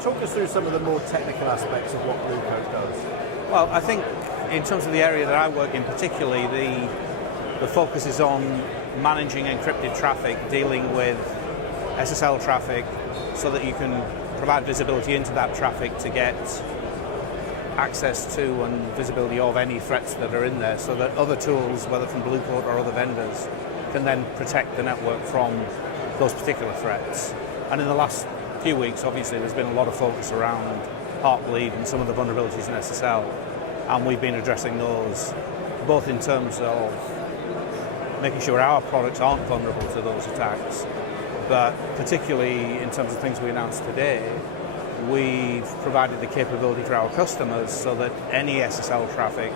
Talk us through some of the more technical aspects of what Blue Coat does. Well, I think in terms of the area that I work in particularly, the focus is on managing encrypted traffic, dealing with SSL traffic, so that you can provide visibility into that traffic to get access to and visibility of any threats that are in there, so that other tools, whether from Blue Coat or other vendors, can then protect the network from those particular threats. And in the last few weeks, obviously, there's been a lot of focus around Heartbleed and some of the vulnerabilities in SSL, and we've been addressing those both in terms of making sure our products aren't vulnerable to those attacks, but particularly in terms of things we announced today, we've provided the capability for our customers so that any SSL traffic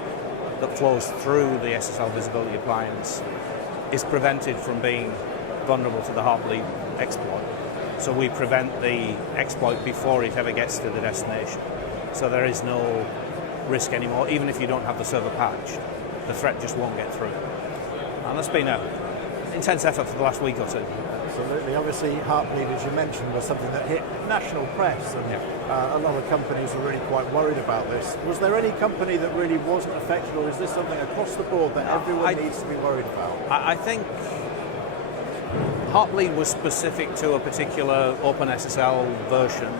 that flows through the SSL visibility appliance is prevented from being vulnerable to the Heartbleed exploit. So we prevent the exploit before it ever gets to the destination. So there is no risk anymore. Even if you don't have the server patched, the threat just won't get through. And that's been an intense effort for the last week or two. Absolutely. Obviously, Heartbleed, as you mentioned, was something that hit national press, and a lot of companies were really quite worried about this. Was there any company that really wasn't affected, or is this something across the board that everyone needs to be worried about? I think Heartbleed was specific to a particular OpenSSL version,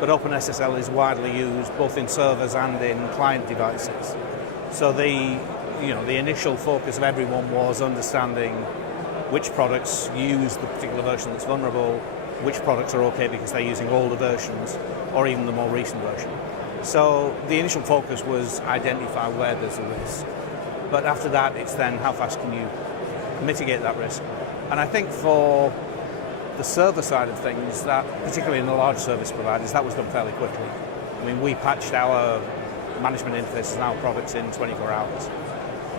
but OpenSSL is widely used both in servers and in client devices. So the initial focus of everyone was understanding which products use the particular version that's vulnerable, which products are okay because they're using older versions, or even the more recent version. So the initial focus was identify where there's a risk. But after that, it's then how fast can you mitigate that risk. And I think for the server side of things, that particularly in the large service providers, that was done fairly quickly. I mean, we patched our management interfaces and our products in 24 hours.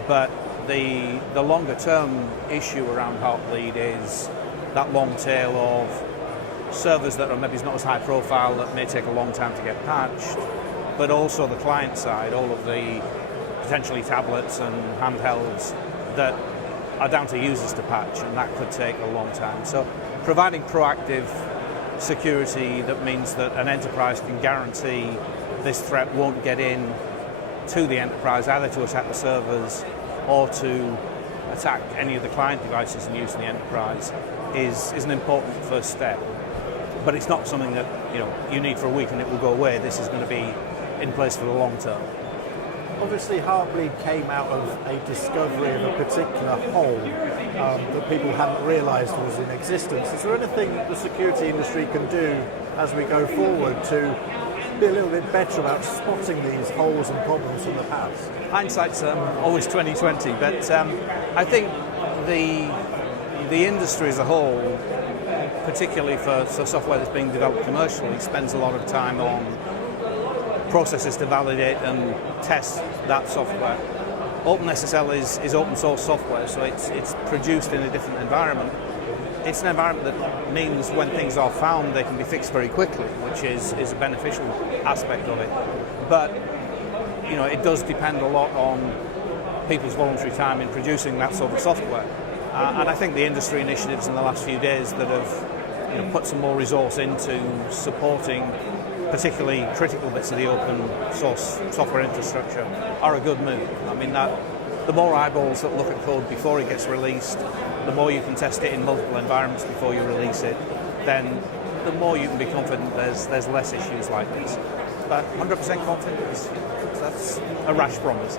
But the longer term issue around Heartbleed is that long tail of servers that are maybe not as high profile, that may take a long time to get patched, but also the client side, all of the potentially tablets and handhelds that are down to users to patch, and that could take a long time. So providing proactive security that means that an enterprise can guarantee this threat won't get in to the enterprise, either to attack the servers or to attack any of the client devices in use in the enterprise, is an important first step. But it's not something that you need for a week and it will go away. This is going to be in place for the long term. Obviously, Heartbleed came out of a discovery of a particular hole that people hadn't realised was in existence. Is there anything the security industry can do as we go forward to be a little bit better about spotting these holes and problems from the past? Hindsight's always 20/20, but I think the industry as a whole, particularly for software that's being developed commercially, spends a lot of time on processes to validate and test that software. OpenSSL is open source software, so it's produced in a different environment. It's an environment that means when things are found, they can be fixed very quickly, which is a beneficial aspect of it. But it does depend a lot on people's voluntary time in producing that sort of software. And I think the industry initiatives in the last few days that have put some more resource into supporting particularly critical bits of the open source software infrastructure are a good move. I mean, the more eyeballs that look at code before it gets released, the more you can test it in multiple environments before you release it, then the more you can be confident there's less issues like this. But 100% confident, that's a rash promise.